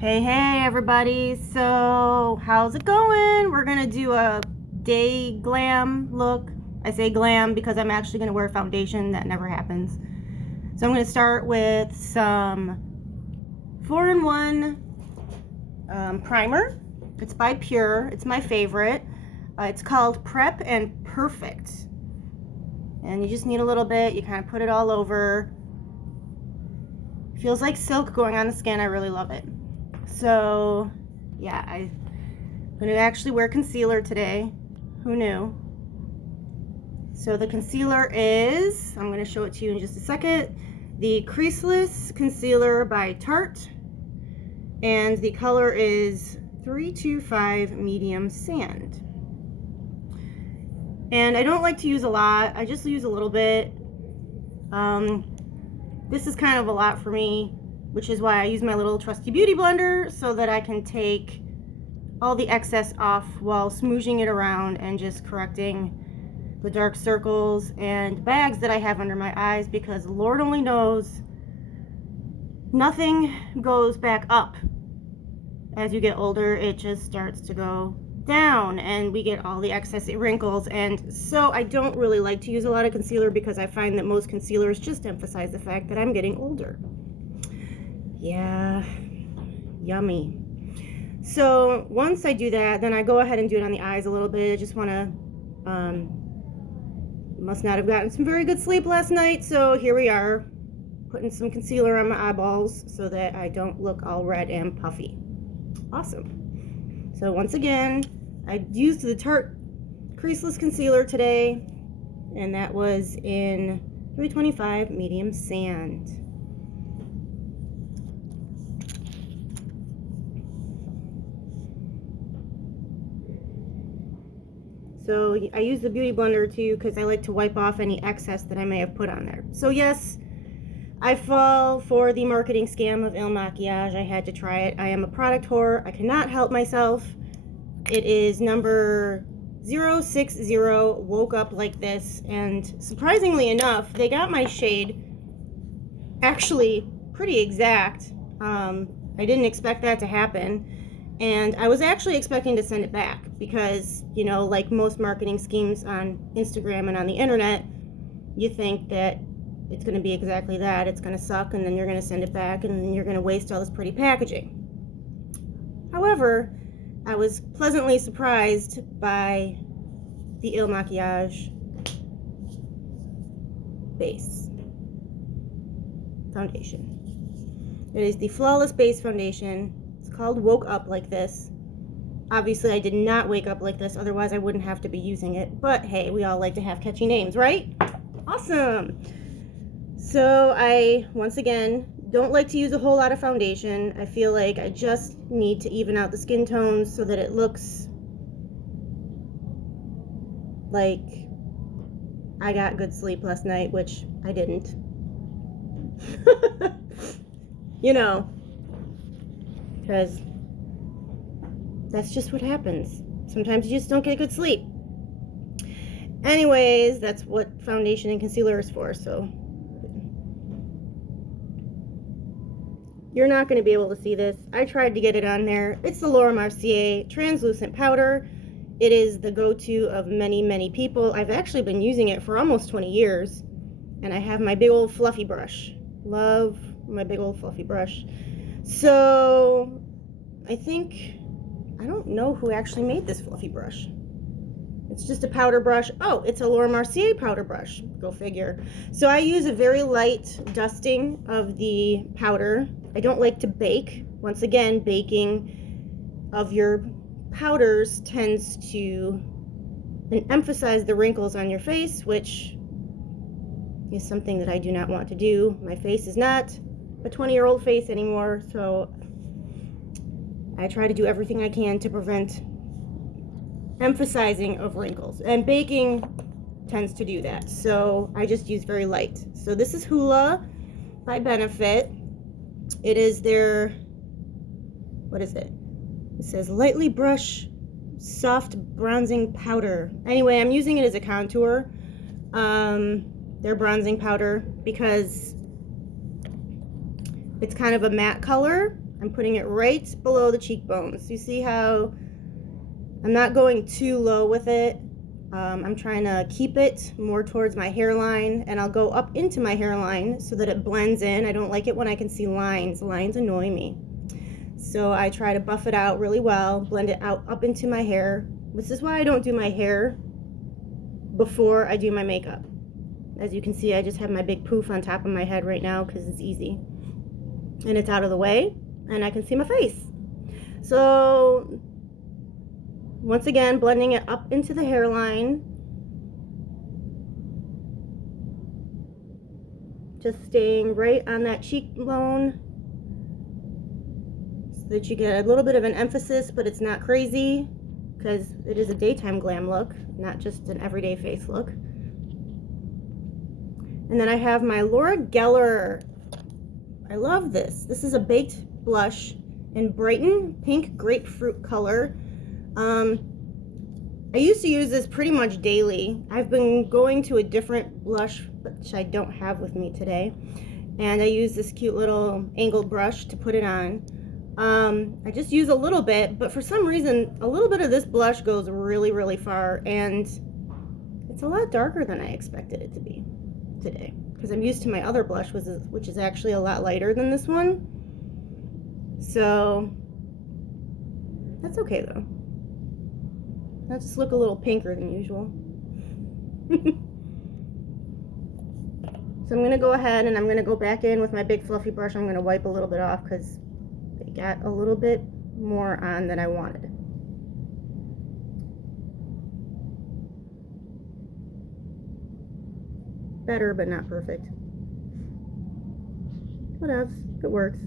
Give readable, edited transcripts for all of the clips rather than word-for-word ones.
Hey everybody, so how's it going? We're gonna do a day glam look. I say glam because I'm actually gonna wear foundation. That never happens. So I'm gonna start with some 4-in-1 primer. It's by Pure. It's my favorite. It's called Prep and Perfect, and you just need a little bit. You kind of put it all over. Feels like silk going on the skin. I really love it. So yeah, I'm gonna actually wear concealer today. Who knew? So the concealer is, I'm gonna show it to you in just a second, the Creaseless concealer by Tarte, and the color is 325 medium sand. And I don't like to use a lot. I just use a little bit. This is kind of a lot for me, which is why I use my little trusty beauty blender so that I can take all the excess off while smooshing it around and just correcting the dark circles and bags that I have under my eyes, because Lord only knows nothing goes back up. As you get older, it just starts to go down and we get all the excess wrinkles. And so I don't really like to use a lot of concealer because I find that most concealers just emphasize the fact that I'm getting older. Yeah, yummy. So once I do that, then I go ahead and do it on the eyes a little bit. I just want to, must not have gotten some very good sleep last night, so here we are, putting some concealer on my eyeballs so that I don't look all red and puffy. Awesome. So once again, I used the Tarte Creaseless concealer today, and that was in 325 medium sand. So I use the beauty blender too because I like to wipe off any excess that I may have put on there. So yes, I fall for the marketing scam of Makiage. I had to try it. I am a product whore. I cannot help myself. It is number 060, Woke Up Like This, and surprisingly enough, they got my shade actually pretty exact. I didn't expect that to happen. And I was actually expecting to send it back because, you know, like most marketing schemes on Instagram and on the internet, you think that it's going to be exactly that. It's going to suck, and then you're going to send it back, and then you're going to waste all this pretty packaging. However, I was pleasantly surprised by the Makiage base foundation. It is the Flawless Base Foundation. Called Woke Up Like This. Obviously I did not wake up like this, otherwise I wouldn't have to be using it, but hey, we all like to have catchy names, right? Awesome. So I once again don't like to use a whole lot of foundation. I feel like I just need to even out the skin tones so that it looks like I got good sleep last night, which I didn't. You know, because that's just what happens. Sometimes you just don't get good sleep. Anyways, that's what foundation and concealer is for, so you're not going to be able to see this. I tried to get it on there. It's the Mercier translucent powder. It is the go-to of many, many people. I've actually been using it for almost 20 years, and I have my big old fluffy brush. Love my big old fluffy brush. So I don't know who actually made this fluffy brush. It's just a powder brush. Oh, it's a Mercier powder brush. Go figure. So I use a very light dusting of the powder. I don't like to bake. Once again, baking of your powders tends to emphasize the wrinkles on your face, which is something that I do not want to do. My face is not a 20-year-old face anymore, so I try to do everything I can to prevent emphasizing of wrinkles, and baking tends to do that, so I just use very light. So this is Hoola by Benefit. It is their, what is it? It says lightly brush soft bronzing powder. Anyway, I'm using it as a contour, their bronzing powder, because it's kind of a matte color. I'm putting it right below the cheekbones. You see how I'm not going too low with it. I'm trying to keep it more towards my hairline, and I'll go up into my hairline so that it blends in. I don't like it when I can see lines. Lines annoy me. So I try to buff it out really well, blend it out up into my hair. This is why I don't do my hair before I do my makeup. As you can see, I just have my big poof on top of my head right now because it's easy. And it's out of the way, and I can see my face. So, once again, blending it up into the hairline. Just staying right on that cheekbone so that you get a little bit of an emphasis, but it's not crazy because it is a daytime glam look, not just an everyday face look. And then I have my Laura Geller. I love this. This is a baked blush in Brighten pink grapefruit color. I used to use this pretty much daily. I've been going to a different blush, which I don't have with me today. And I use this cute little angled brush to put it on. I just use a little bit, but for some reason, a little bit of this blush goes really, really far. And it's a lot darker than I expected it to be today, because I'm used to my other blush, which is actually a lot lighter than this one. So that's okay though. I just look a little pinker than usual. So I'm gonna go ahead and I'm gonna go back in with my big fluffy brush. I'm gonna wipe a little bit off because they got a little bit more on than I wanted. Better, but not perfect. What else? It works.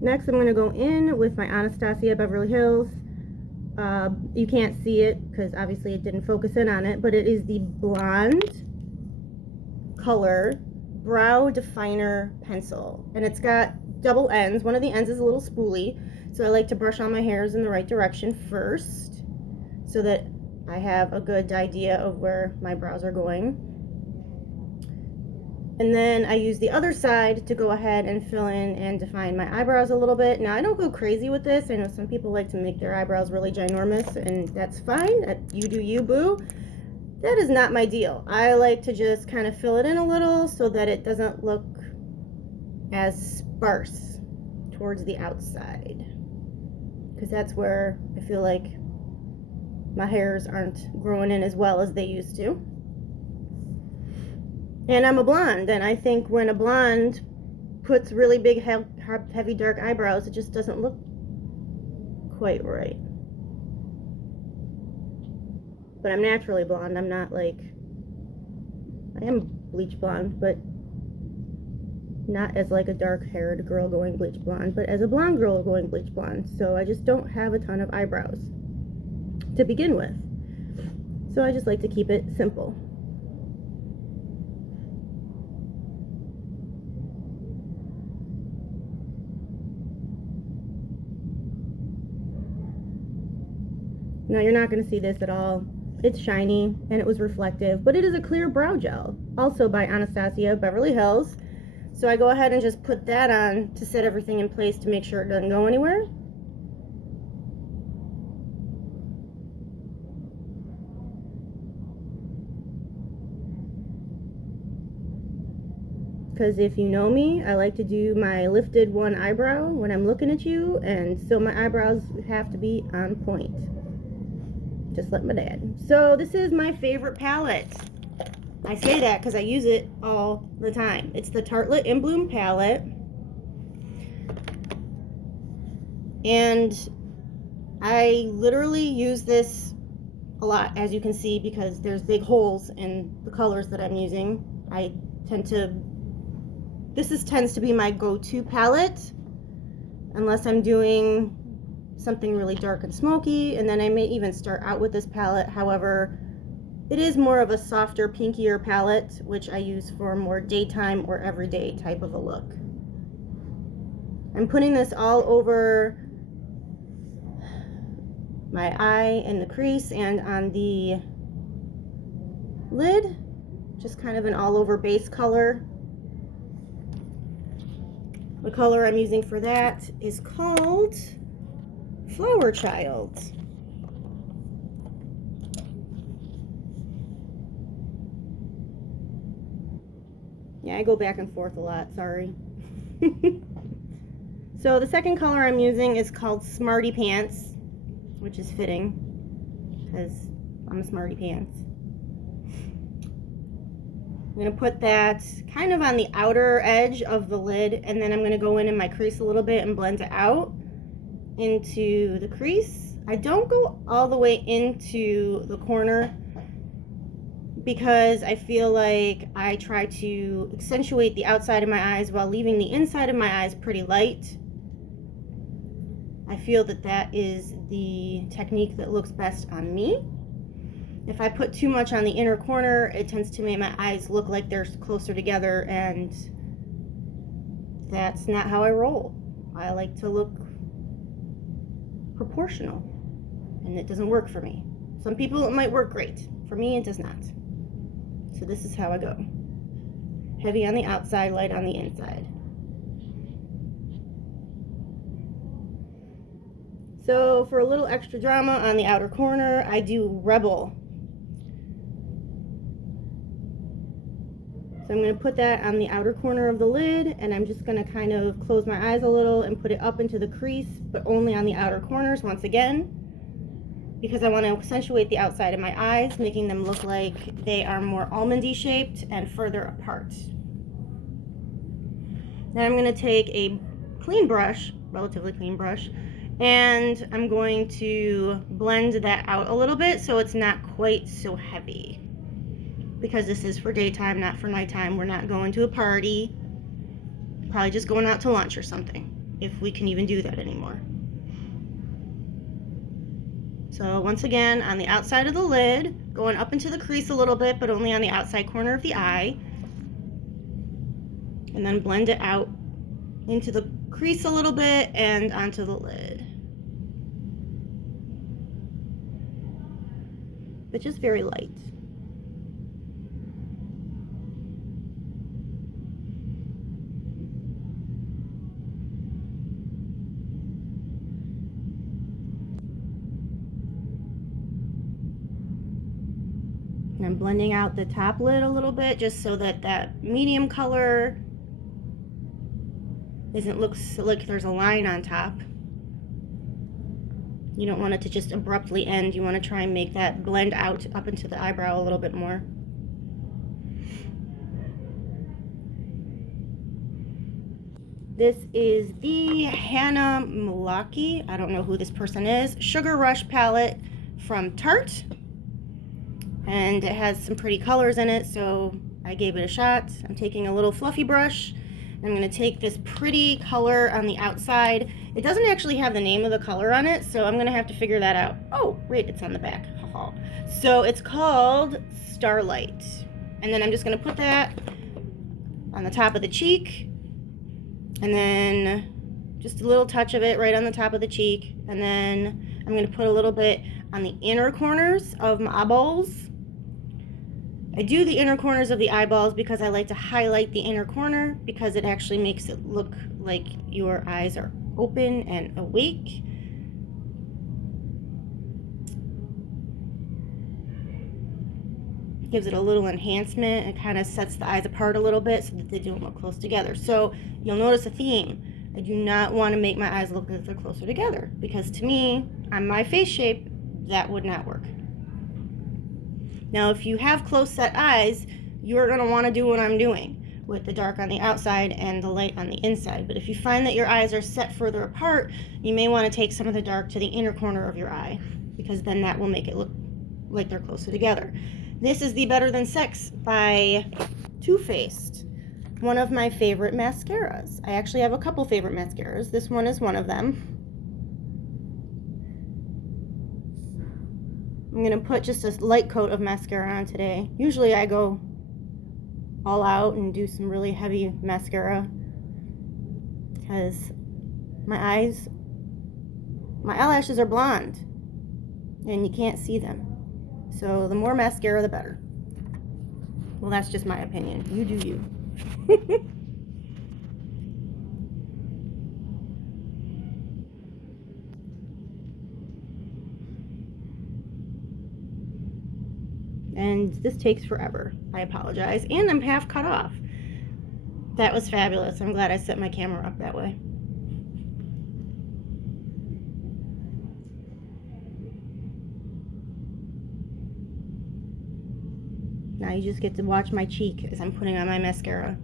Next, I'm going to go in with my Anastasia Beverly Hills. You can't see it because obviously it didn't focus in on it, but it is the blonde color brow definer pencil, and it's got double ends. One of the ends is a little spoolie, so I like to brush all my hairs in the right direction first so that I have a good idea of where my brows are going. And then I use the other side to go ahead and fill in and define my eyebrows a little bit. Now, I don't go crazy with this. I know some people like to make their eyebrows really ginormous, and that's fine. You do you, boo. That is not my deal. I like to just kind of fill it in a little so that it doesn't look as sparse towards the outside, because that's where I feel like my hairs aren't growing in as well as they used to. And I'm a blonde, and I think when a blonde puts really big, heavy, dark eyebrows, it just doesn't look quite right. But I'm naturally blonde. I'm not like, I am bleach blonde, but not as like a dark-haired girl going bleach blonde, but as a blonde girl going bleach blonde. So I just don't have a ton of eyebrows to begin with. So I just like to keep it simple. Now you're not going to see this at all. It's shiny and it was reflective, but it is a clear brow gel, also by Anastasia Beverly Hills. So I go ahead and just put that on to set everything in place to make sure it doesn't go anywhere. Because if you know me, I like to do my lifted one eyebrow when I'm looking at you, and so my eyebrows have to be on point. Just like my dad. So this is my favorite palette. I say that because I use it all the time. It's the Tartelette In Bloom palette. And I literally use this a lot, as you can see, because there's big holes in the colors that I'm using. This tends to be my go-to palette, unless I'm doing something really dark and smoky, and then I may even start out with this palette. However, it is more of a softer, pinkier palette, which I use for more daytime or everyday type of a look. I'm putting this all over my eye in the crease and on the lid, just kind of an all over base color. The color I'm using for that is called Flower Child. Yeah, I go back and forth a lot, sorry. So the second color I'm using is called Smarty Pants, which is fitting because I'm a smarty pants. I'm going to put that kind of on the outer edge of the lid, and then I'm going to go in my crease a little bit and blend it out into the crease. I don't go all the way into the corner because I feel like I try to accentuate the outside of my eyes while leaving the inside of my eyes pretty light. I feel that that is the technique that looks best on me. If I put too much on the inner corner, it tends to make my eyes look like they're closer together, and that's not how I roll. I like to look proportional, and it doesn't work for me. Some people it might work great. For me, it does not. So this is how I go. Heavy on the outside, light on the inside. So for a little extra drama on the outer corner, I do Rebel. So I'm going to put that on the outer corner of the lid, and I'm just going to kind of close my eyes a little and put it up into the crease, but only on the outer corners once again, because I want to accentuate the outside of my eyes, making them look like they are more almondy shaped and further apart. Now I'm going to take a clean brush, relatively clean brush, and I'm going to blend that out a little bit so it's not quite so heavy. Because this is for daytime, not for nighttime. We're not going to a party. Probably just going out to lunch or something, if we can even do that anymore. So once again, on the outside of the lid, going up into the crease a little bit, but only on the outside corner of the eye. And then blend it out into the crease a little bit and onto the lid. But just very light. And I'm blending out the top lid a little bit just so that that medium color doesn't look like there's a line on top. You don't want it to just abruptly end. You want to try and make that blend out up into the eyebrow a little bit more. This is the Hanna Melcher, I don't know who this person is, Sugar Rush palette from Tarte. And it has some pretty colors in it, so I gave it a shot. I'm taking a little fluffy brush. I'm going to take this pretty color on the outside. It doesn't actually have the name of the color on it, so I'm going to have to figure that out. Oh, wait, it's on the back. So it's called Starlight. And then I'm just going to put that on the top of the cheek. And then just a little touch of it right on the top of the cheek. And then I'm going to put a little bit on the inner corners of my eyeballs. I do the inner corners of the eyeballs because I like to highlight the inner corner because it actually makes it look like your eyes are open and awake. It gives it a little enhancement. It kind of sets the eyes apart a little bit so that they don't look close together. So you'll notice a theme. I do not want to make my eyes look like they're closer together because to me, on my face shape, that would not work. Now, if you have close set eyes, you're going to want to do what I'm doing with the dark on the outside and the light on the inside. But if you find that your eyes are set further apart, you may want to take some of the dark to the inner corner of your eye because then that will make it look like they're closer together. This is the Better Than Sex by Too Faced, one of my favorite mascaras. I actually have a couple favorite mascaras. This one is one of them. I'm going to put just a light coat of mascara on today. Usually I go all out and do some really heavy mascara because my eyelashes are blonde and you can't see them. So the more mascara, the better. Well, that's just my opinion. You do you. and this takes forever. I apologize. And I'm half cut off. That was fabulous. I'm glad I set my camera up that way. Now you just get to watch my cheek as I'm putting on my mascara.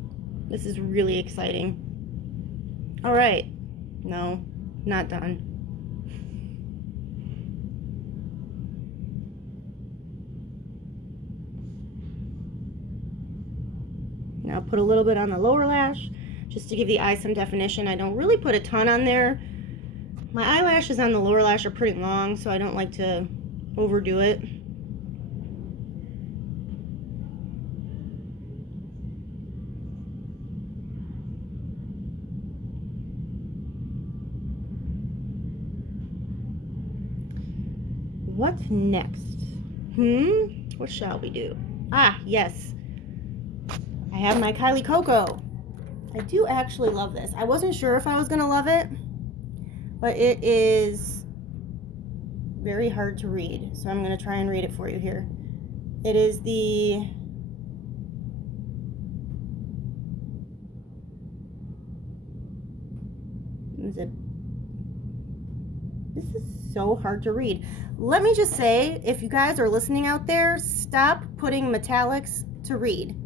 This is really exciting. All right. No, not done. Now put a little bit on the lower lash just to give the eye some definition. I don't really put a ton on there. My eyelashes on the lower lash are pretty long, so I don't like to overdo it. What's next? What shall we do? Ah, yes. I have my Kylie Koko. I do actually love this. I wasn't sure if I was going to love it, but it is very hard to read. So I'm going to try and read it for you here. It is the... This is so hard to read. Let me just say, if you guys are listening out there, stop putting metallics to read.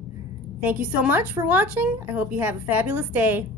Thank you so much for watching. I hope you have a fabulous day.